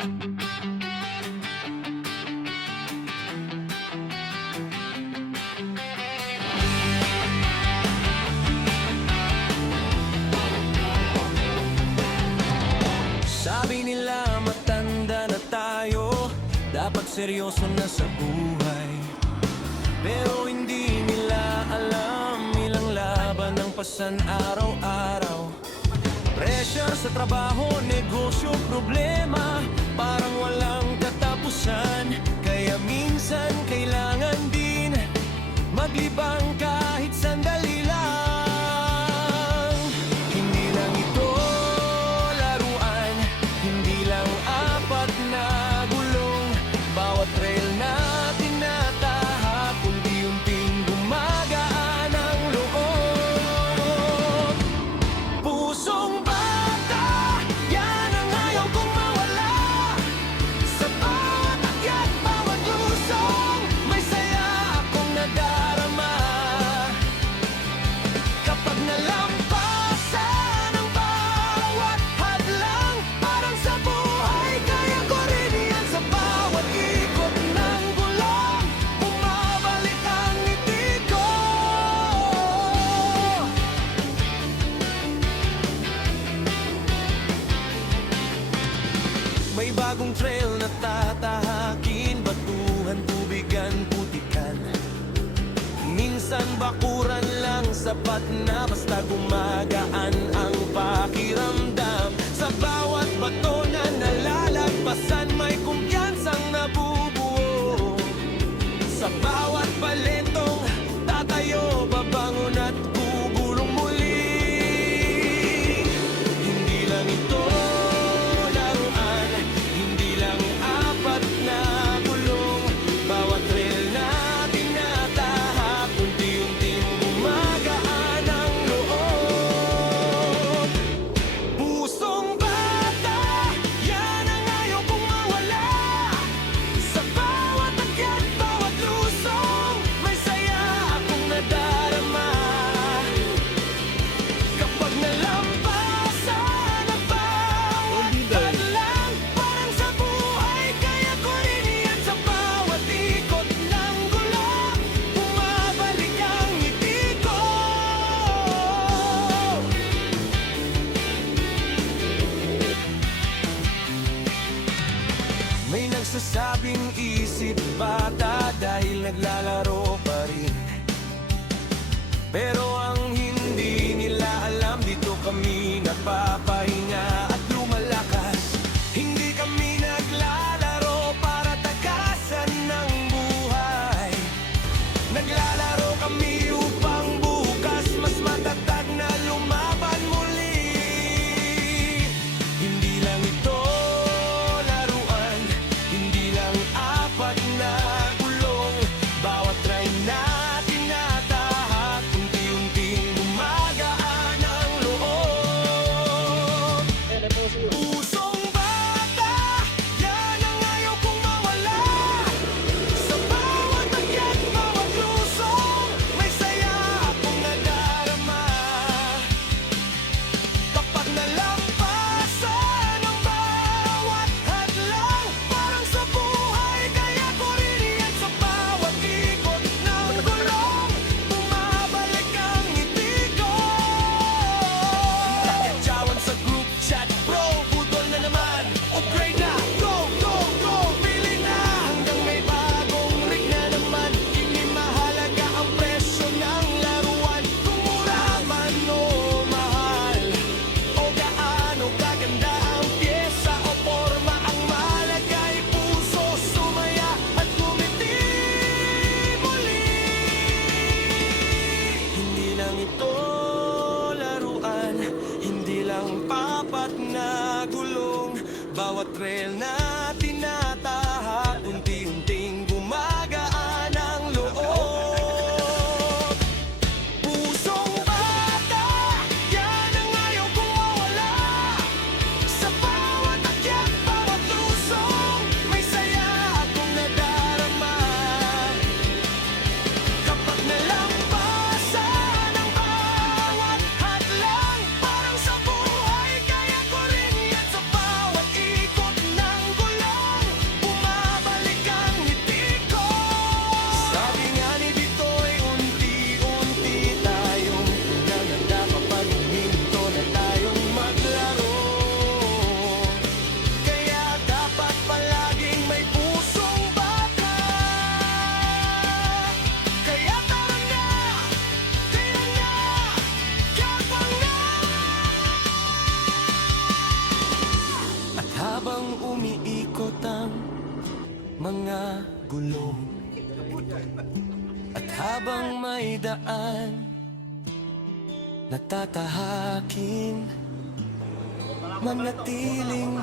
Sabi nila matanda na tayo, dapat seryoso na sa buhay. Pero hindi nila alam, ilang laban ang pasan araw-araw. Pressure sa trabaho, negosyo, problema, parang walang katapusan. Kaya minsan kailangan din maglibang kahit sandali lang. Hindi lang ito laruan, hindi lang apat na gulong. Bawat trail na tinatahak, unti-unting gumagaan ang loob. Pusong bata, yan ang ayaw kong mawala. Sa bawat akyat, bawat lusong, may saya akong nadarama. Kapag nalampasan ang bawat hadlang, parang sa buhay, kaya ko rin yan. Sa bawat ikot ng gulong, bumabalik ang ngiti ko. May bagong trail na tatahakin, batuhan, tubigan, putikan. Minsan bakuran lang, sapat na basta gumagaan ang pakiramdam. Sa bawat bato na nalalagpasan, may kumpiyansang nabubuo. Sa bawat palentong tatayo, babangon at gugulong muli. Hindi lang ito laruan, hindi lang apat na gulong. Bawat trail na tinatahak, unti-unting gumagaan ang loob. Pusong bata, yan ang ayaw kong mawala. Sa bawat akyat, bawat lusong, may saya akong nadarama. Kapag nalampasan ang bawat hadlang, parang sa buhay, kaya ko rin yan. Sa bawat ikot ng gulong, bumabalik ang ngiti ko. May nagsasabing isip bata dahil naglalaro pa rin. Pero ang hindi nila alam, dito kami napapahinga at lumalakas. Hindi kami naglalaro para takasan ng buhay. Naglalaro kami upang bukas mas matatag na lumaban muli. Hindi lang ito laruan, hindi lang apat na gulong. Bawat try na tinatahak, unti-unting gumagaan ang loob. Pusong bata, yan ang ayaw kong mawala. Sa bawat akyat, bawat lusong, may saya akong nadarama. Kapag nalampasan ang bawat hadlang, parang sa buhay, kaya ko rin yan. Sa bawat ikot ng gulong, bumabalik ang ngiti ko. Takatsawan sa group chat, bro, budol na naman. Upgrade na, go, go, go, pili na. Hanggang may bagong rig na naman. Hindi mahalaga ang presyo ng laruan, kung mura man o mahal, o gaano kaganda ang pyesa o forma. Ang mahalaga ay puso, sumaya at ngumiti muli. Hindi lang ito laruan, hindi lang papat na gulong. Bawat trail na tinatahak, unti-unting gumagaan ang loob. Pusong bata, yan ang ayaw kong mawala. Sa bawat akyat, bawat lusong, may saya akong nadarama. Kapag nalampasan ang bawat hadlang, parang sa buhay, kaya ko rin yan. Sa bawat ikot ng gulong, At habang umiikot ang mga gulong, at habang may daan na tatahakin, manatiling